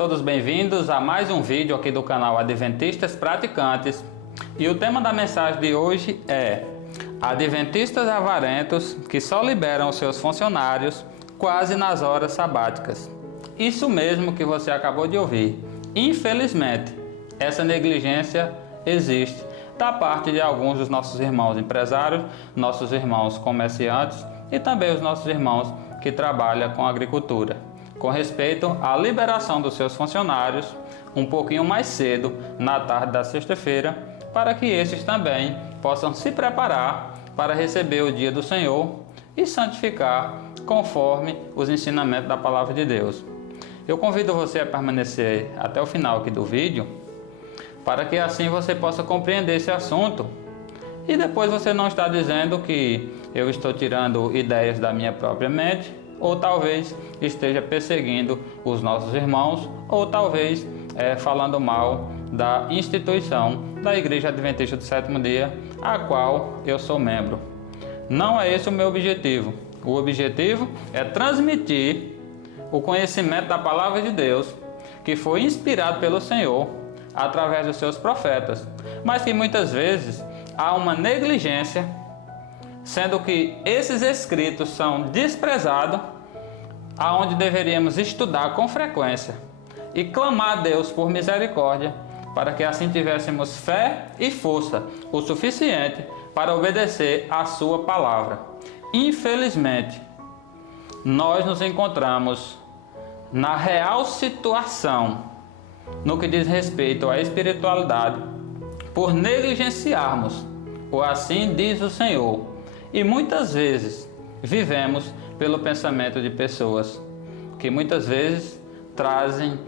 todos bem-vindos a mais um vídeo aqui do canal Adventistas Praticantes. E o tema da mensagem de hoje é Adventistas avarentos que só liberam os seus funcionários quase nas horas sabáticas. Isso mesmo que você acabou de ouvir. Infelizmente, essa negligência existe da parte de alguns dos nossos irmãos empresários, nossos irmãos comerciantes e também os nossos irmãos que trabalham com agricultura, com respeito à liberação dos seus funcionários um pouquinho mais cedo na tarde da sexta-feira, para que esses também possam se preparar para receber o dia do Senhor e santificar conforme os ensinamentos da palavra de Deus. Eu convido você a permanecer até o final aqui do vídeo, para que assim você possa compreender esse assunto e depois você não está dizendo que eu estou tirando ideias da minha própria mente, ou talvez esteja perseguindo os nossos irmãos, ou talvez falando mal da instituição da Igreja Adventista do Sétimo Dia, a qual eu sou membro. Não é esse o meu objetivo. O objetivo é transmitir o conhecimento da palavra de Deus, que foi inspirado pelo Senhor através dos seus profetas, mas que muitas vezes há uma negligência, sendo que esses escritos são desprezados, aonde deveríamos estudar com frequência e clamar a Deus por misericórdia, para que assim tivéssemos fé e força o suficiente para obedecer à sua palavra. Infelizmente, nós nos encontramos na real situação no que diz respeito à espiritualidade por negligenciarmos o assim diz o Senhor. E muitas vezes vivemos pelo pensamento de pessoas que muitas vezes trazem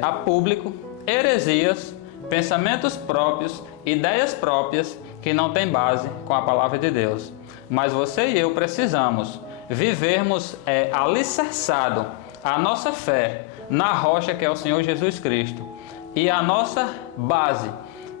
a público heresias, pensamentos próprios, ideias próprias que não têm base com a palavra de Deus. Mas você e eu precisamos vivermos alicerçado a nossa fé na rocha que é o Senhor Jesus Cristo. E a nossa base,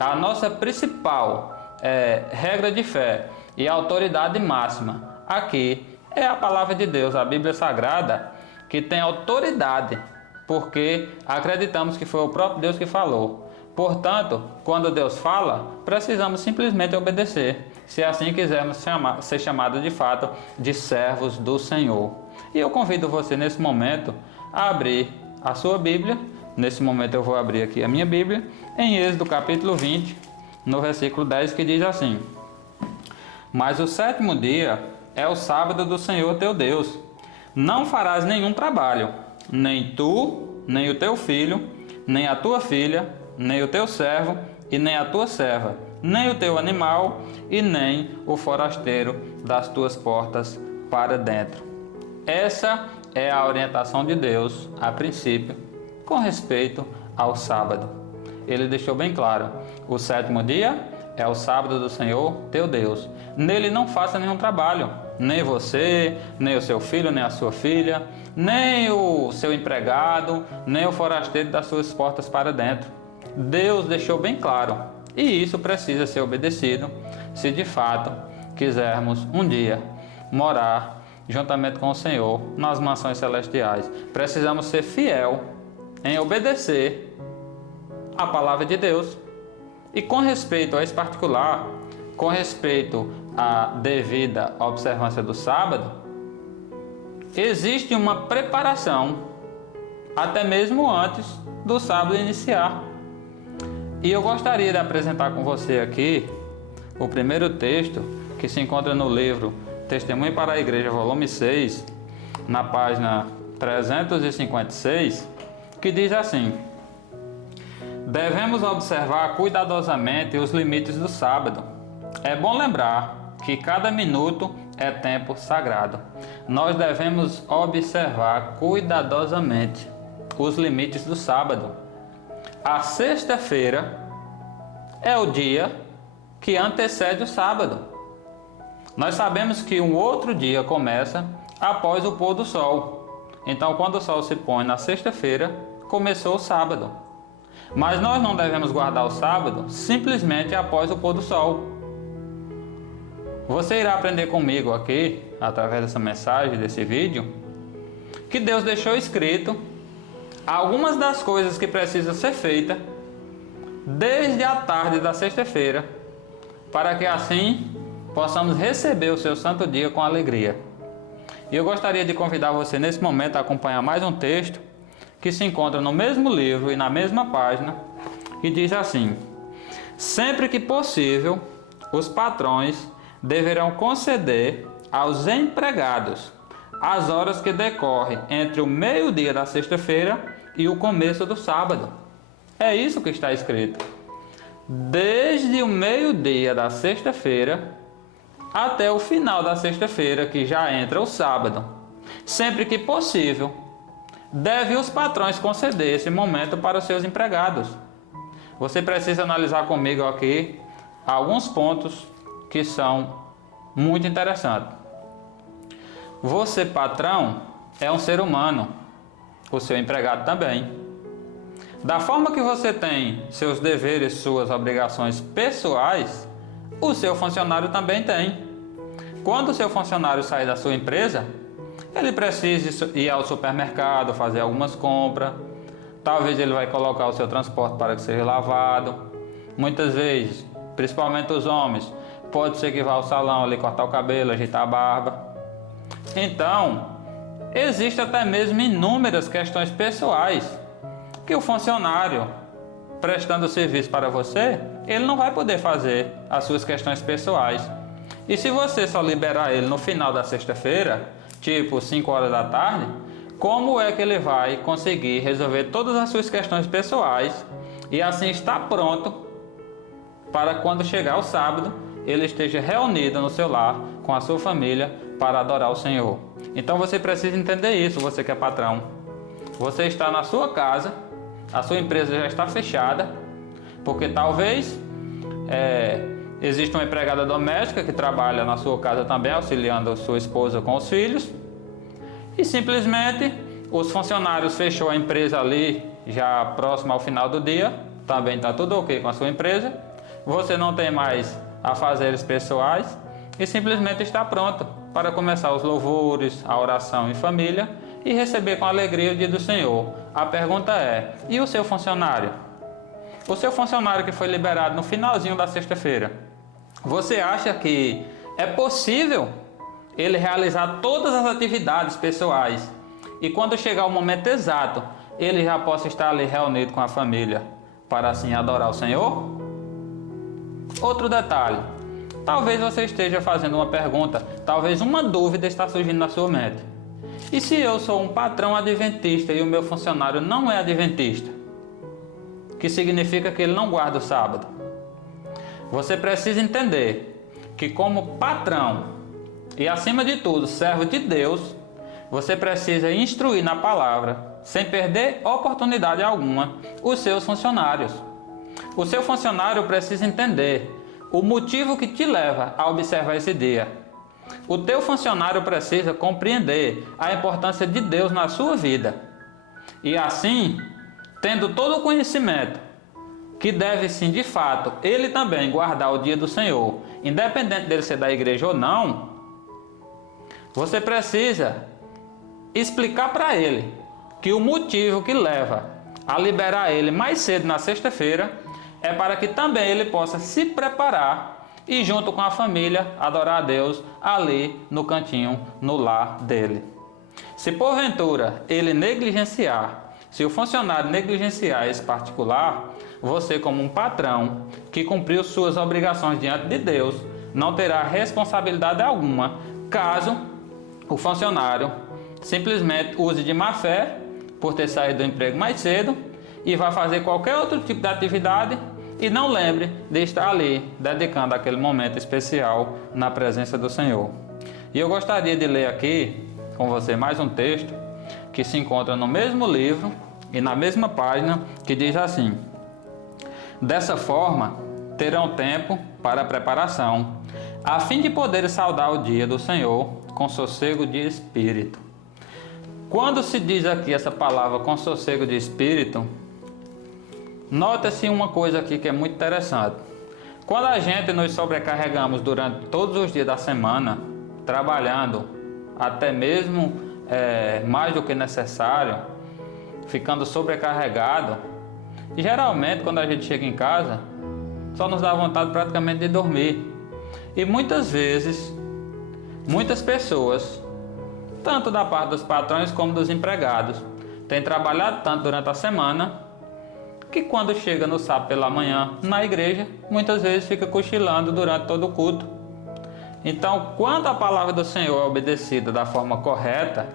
a nossa principal regra de fé e autoridade máxima aqui é a palavra de Deus, a Bíblia Sagrada, que tem autoridade, porque acreditamos que foi o próprio Deus que falou. Portanto, quando Deus fala, precisamos simplesmente obedecer, se assim quisermos ser chamados de fato de servos do Senhor. E eu convido você nesse momento a abrir a sua Bíblia. Nesse momento eu vou abrir aqui a minha Bíblia, em Êxodo capítulo 20, no versículo 10, que diz assim: Mas o sétimo dia é o sábado do Senhor teu Deus. Não farás nenhum trabalho, nem tu, nem o teu filho, nem a tua filha, nem o teu servo, e nem a tua serva, nem o teu animal, e nem o forasteiro das tuas portas para dentro. Essa é a orientação de Deus, a princípio, com respeito ao sábado. Ele deixou bem claro: o sétimo dia é o sábado do Senhor teu Deus. Nele não faça nenhum trabalho, nem você, nem o seu filho, nem a sua filha, nem o seu empregado, nem o forasteiro das suas portas para dentro. Deus deixou bem claro, e isso precisa ser obedecido se de fato quisermos um dia morar juntamente com o Senhor nas mansões celestiais. Precisamos ser fiel em obedecer a palavra de Deus. E com respeito a esse particular, com respeito à devida observância do sábado, existe uma preparação até mesmo antes do sábado iniciar. E eu gostaria de apresentar com você aqui o primeiro texto que se encontra no livro Testemunho para a Igreja, volume 6, na página 356, que diz assim: Devemos observar cuidadosamente os limites do sábado. É bom lembrar que cada minuto é tempo sagrado. Nós devemos observar cuidadosamente os limites do sábado. A sexta-feira é o dia que antecede o sábado. Nós sabemos que um outro dia começa após o pôr do sol. Então, quando o sol se põe na sexta-feira, começou o sábado. Mas nós não devemos guardar o sábado simplesmente após o pôr do sol. Você irá aprender comigo aqui, através dessa mensagem, desse vídeo, que Deus deixou escrito algumas das coisas que precisam ser feitas desde a tarde da sexta-feira, para que assim possamos receber o seu santo dia com alegria. E eu gostaria de convidar você nesse momento a acompanhar mais um texto que se encontra no mesmo livro e na mesma página, e diz assim: sempre que possível, os patrões deverão conceder aos empregados as horas que decorrem entre o meio-dia da sexta-feira e o começo do sábado. É isso que está escrito. Desde o meio-dia da sexta-feira até o final da sexta-feira, que já entra o sábado. Sempre que possível, devem os patrões conceder esse momento para os seus empregados. Você precisa analisar comigo aqui alguns pontos que são muito interessantes. Você, patrão, é um ser humano, o seu empregado também. Da forma que você tem seus deveres, suas obrigações pessoais, o seu funcionário também tem. Quando o seu funcionário sair da sua empresa, ele precisa ir ao supermercado, fazer algumas compras. Talvez ele vai colocar o seu transporte para que seja lavado. Muitas vezes, principalmente os homens, pode ser que vá ao salão ali cortar o cabelo, ajeitar a barba. Então, existem até mesmo inúmeras questões pessoais que o funcionário, prestando serviço para você, ele não vai poder fazer as suas questões pessoais. E se você só liberar ele no final da sexta-feira, tipo 5 horas da tarde, como é que ele vai conseguir resolver todas as suas questões pessoais e assim estar pronto para quando chegar o sábado, ele esteja reunido no seu lar com a sua família para adorar o Senhor? Então você precisa entender isso, você que é patrão. Você está na sua casa, a sua empresa já está fechada, porque talvez exista uma empregada doméstica que trabalha na sua casa também, auxiliando a sua esposa com os filhos, e simplesmente os funcionários fechou a empresa ali já próximo ao final do dia, também está tudo ok com a sua empresa, você não tem mais afazeres pessoais e simplesmente está pronto para começar os louvores, a oração em família e receber com alegria o dia do Senhor. A pergunta é: e o seu funcionário? O seu funcionário que foi liberado no finalzinho da sexta-feira, você acha que é possível ele realizar todas as atividades pessoais e quando chegar o momento exato, ele já possa estar ali reunido com a família para assim adorar o Senhor? Outro detalhe, talvez você esteja fazendo uma pergunta, talvez uma dúvida está surgindo na sua mente. E se eu sou um patrão adventista e o meu funcionário não é adventista? Que significa que ele não guarda o sábado. Você precisa entender que como patrão e acima de tudo servo de Deus, você precisa instruir na palavra, sem perder oportunidade alguma, os seus funcionários. O seu funcionário precisa entender o motivo que te leva a observar esse dia. O teu funcionário precisa compreender a importância de Deus na sua vida. E assim, tendo todo o conhecimento que deve sim, de fato, ele também guardar o dia do Senhor, independente dele ser da igreja ou não, você precisa explicar para ele que o motivo que leva a liberar ele mais cedo na sexta-feira é para que também ele possa se preparar e junto com a família adorar a Deus ali no cantinho, no lar dele. Se porventura ele negligenciar, se o funcionário negligenciar esse particular, você como um patrão que cumpriu suas obrigações diante de Deus, não terá responsabilidade alguma caso o funcionário simplesmente use de má fé por ter saído do emprego mais cedo e vai fazer qualquer outro tipo de atividade e não lembre de estar ali, dedicando aquele momento especial na presença do Senhor. E eu gostaria de ler aqui com você mais um texto que se encontra no mesmo livro e na mesma página, que diz assim: dessa forma, terão tempo para a preparação, a fim de poderem saudar o dia do Senhor com sossego de espírito. Quando se diz aqui essa palavra com sossego de espírito, nota-se uma coisa aqui que é muito interessante. Quando a gente nos sobrecarregamos durante todos os dias da semana, trabalhando até mesmo mais do que necessário, ficando sobrecarregado. E geralmente quando a gente chega em casa, só nos dá vontade praticamente de dormir. E muitas vezes, muitas pessoas, tanto da parte dos patrões como dos empregados, têm trabalhado tanto durante a semana, que quando chega no sábado pela manhã na igreja, muitas vezes fica cochilando durante todo o culto. Então, quando a palavra do Senhor é obedecida da forma correta,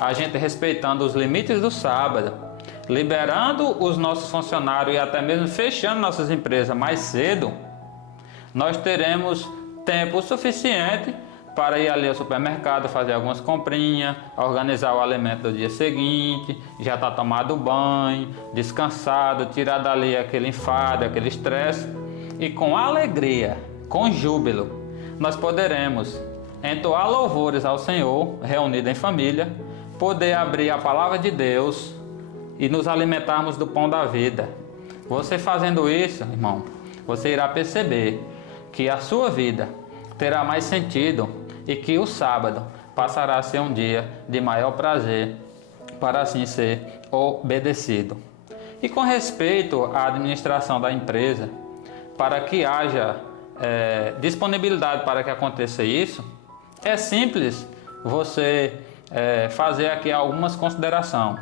a gente respeitando os limites do sábado, liberando os nossos funcionários e até mesmo fechando nossas empresas mais cedo, nós teremos tempo suficiente para ir ali ao supermercado, fazer algumas comprinhas, organizar o alimento do dia seguinte, já está tomado banho, descansado, tirar dali aquele enfado, aquele estresse, e com alegria, com júbilo, nós poderemos entoar louvores ao Senhor, reunido em família, poder abrir a palavra de Deus e nos alimentarmos do pão da vida. Você fazendo isso, irmão, você irá perceber que a sua vida terá mais sentido e que o sábado passará a ser um dia de maior prazer para assim ser obedecido. E com respeito à administração da empresa, para que haja disponibilidade para que aconteça isso, é simples você fazer aqui algumas considerações.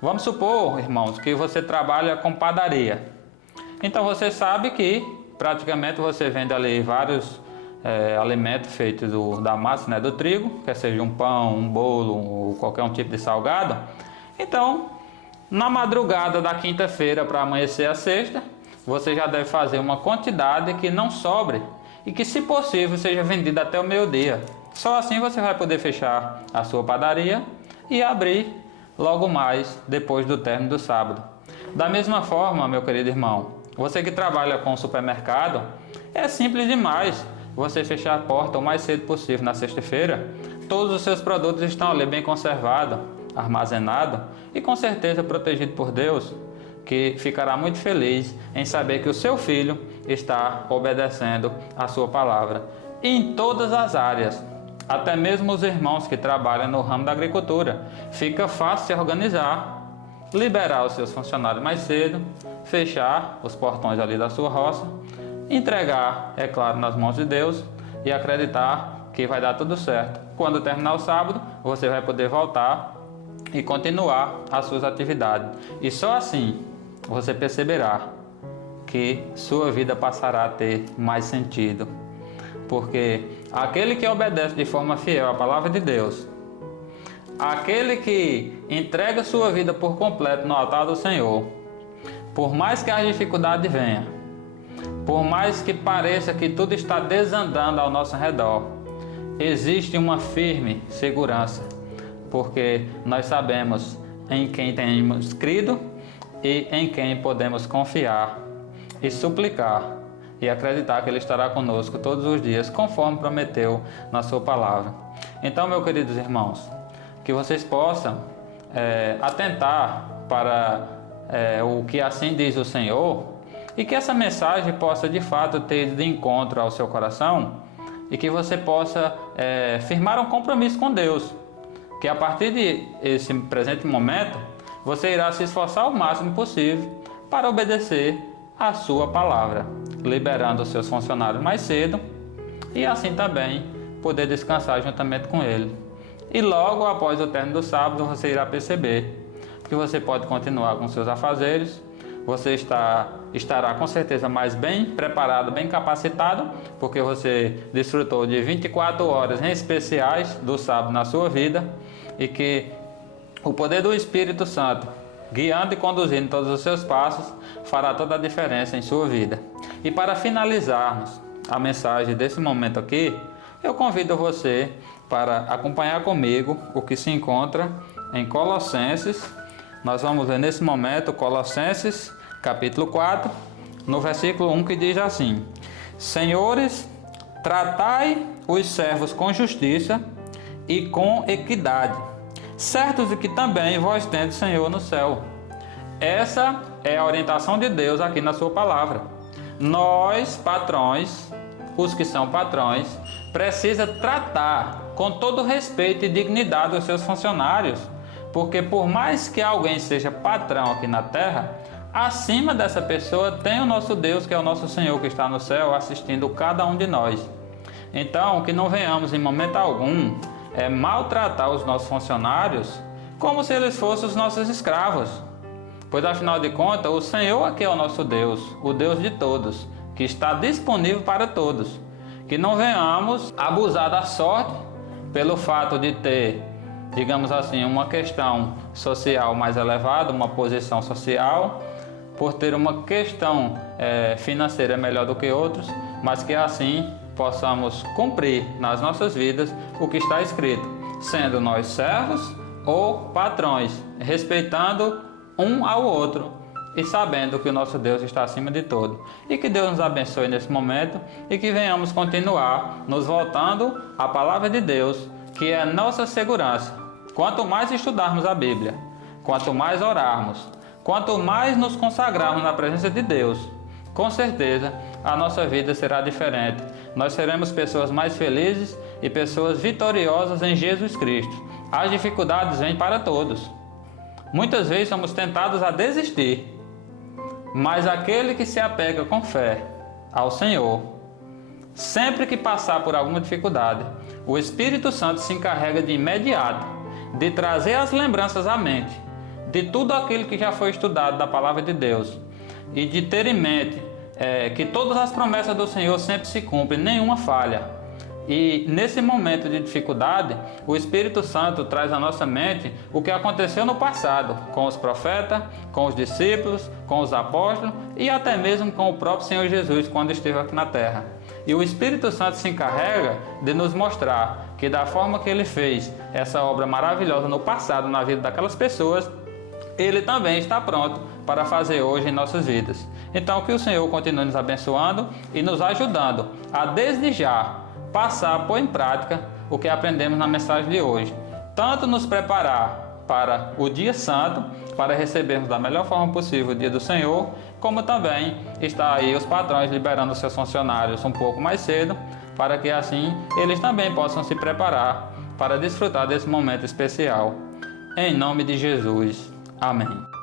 Vamos supor, irmãos, que você trabalha com padaria. Então você sabe que praticamente você vende ali vários alimentos feitos da massa, do trigo, quer seja um pão, um bolo ou qualquer um tipo de salgado. Então, na madrugada da quinta-feira para amanhecer a sexta, você já deve fazer uma quantidade que não sobre e que, se possível, seja vendida até o meio-dia. Só assim você vai poder fechar a sua padaria e abrir logo mais depois do término do sábado. Da mesma forma, meu querido irmão, você que trabalha com supermercado, é simples demais você fechar a porta o mais cedo possível na sexta-feira. Todos os seus produtos estão ali bem conservados, armazenados e com certeza protegidos por Deus, que ficará muito feliz em saber que o seu filho está obedecendo a sua palavra em todas as áreas. Até mesmo os irmãos que trabalham no ramo da agricultura, fica fácil se organizar, liberar os seus funcionários mais cedo, fechar os portões ali da sua roça, entregar, é claro, nas mãos de Deus e acreditar que vai dar tudo certo. Quando terminar o sábado, você vai poder voltar e continuar as suas atividades. E só assim você perceberá que sua vida passará a ter mais sentido. Porque aquele que obedece de forma fiel à palavra de Deus, aquele que entrega sua vida por completo no altar do Senhor, por mais que a dificuldade venha, por mais que pareça que tudo está desandando ao nosso redor, existe uma firme segurança, porque nós sabemos em quem temos crido e em quem podemos confiar e suplicar e acreditar que Ele estará conosco todos os dias, conforme prometeu na sua palavra. Então, meus queridos irmãos, que vocês possam atentar para o que assim diz o Senhor, e que essa mensagem possa de fato ter de encontro ao seu coração, e que você possa firmar um compromisso com Deus, que a partir de esse presente momento, você irá se esforçar o máximo possível para obedecer a sua palavra, liberando os seus funcionários mais cedo e assim também poder descansar juntamente com ele. E logo após o término do sábado, você irá perceber que você pode continuar com seus afazeres, você estará com certeza mais bem preparado, bem capacitado, porque você desfrutou de 24 horas em especiais do sábado na sua vida, e que o poder do Espírito Santo, guiando e conduzindo todos os seus passos, fará toda a diferença em sua vida. E para finalizarmos a mensagem desse momento aqui, eu convido você para acompanhar comigo o que se encontra em Colossenses. Nós vamos ler nesse momento Colossenses, capítulo 4, no versículo 1, que diz assim: Senhores, tratai os servos com justiça e com equidade, certos de que também vós tendes Senhor no céu. Essa é a orientação de Deus aqui na sua palavra. Nós, patrões, os que são patrões, precisa tratar com todo respeito e dignidade os seus funcionários, porque por mais que alguém seja patrão aqui na terra, acima dessa pessoa tem o nosso Deus, que é o nosso Senhor que está no céu, assistindo cada um de nós. Então, que não venhamos em momento algum maltratar os nossos funcionários como se eles fossem os nossos escravos. Pois afinal de contas, o Senhor aqui é o nosso Deus, o Deus de todos, que está disponível para todos. Que não venhamos abusar da sorte pelo fato de ter, digamos assim, uma questão social mais elevada, uma posição social, por ter uma questão financeira melhor do que outros, mas que assim possamos cumprir nas nossas vidas o que está escrito, sendo nós servos ou patrões, respeitando um ao outro e sabendo que o nosso Deus está acima de tudo. E que Deus nos abençoe nesse momento e que venhamos continuar nos voltando à palavra de Deus, que é a nossa segurança. Quanto mais estudarmos a Bíblia, quanto mais orarmos, quanto mais nos consagrarmos na presença de Deus, com certeza a nossa vida será diferente. Nós seremos pessoas mais felizes e pessoas vitoriosas em Jesus Cristo. As dificuldades vêm para todos. Muitas vezes somos tentados a desistir, mas aquele que se apega com fé ao Senhor, sempre que passar por alguma dificuldade, o Espírito Santo se encarrega de imediato de trazer as lembranças à mente de tudo aquilo que já foi estudado da palavra de Deus e de ter em mente que todas as promessas do Senhor sempre se cumprem, nenhuma falha. E nesse momento de dificuldade, o Espírito Santo traz à nossa mente o que aconteceu no passado, com os profetas, com os discípulos, com os apóstolos e até mesmo com o próprio Senhor Jesus quando esteve aqui na terra. E o Espírito Santo se encarrega de nos mostrar que da forma que ele fez essa obra maravilhosa no passado, na vida daquelas pessoas, ele também está pronto para fazer hoje em nossas vidas. Então que o Senhor continue nos abençoando e nos ajudando a desde já passar, pôr em prática o que aprendemos na mensagem de hoje. Tanto nos preparar para o dia santo, para recebermos da melhor forma possível o dia do Senhor, como também está aí os patrões liberando seus funcionários um pouco mais cedo, para que assim eles também possam se preparar para desfrutar desse momento especial. Em nome de Jesus. Amém.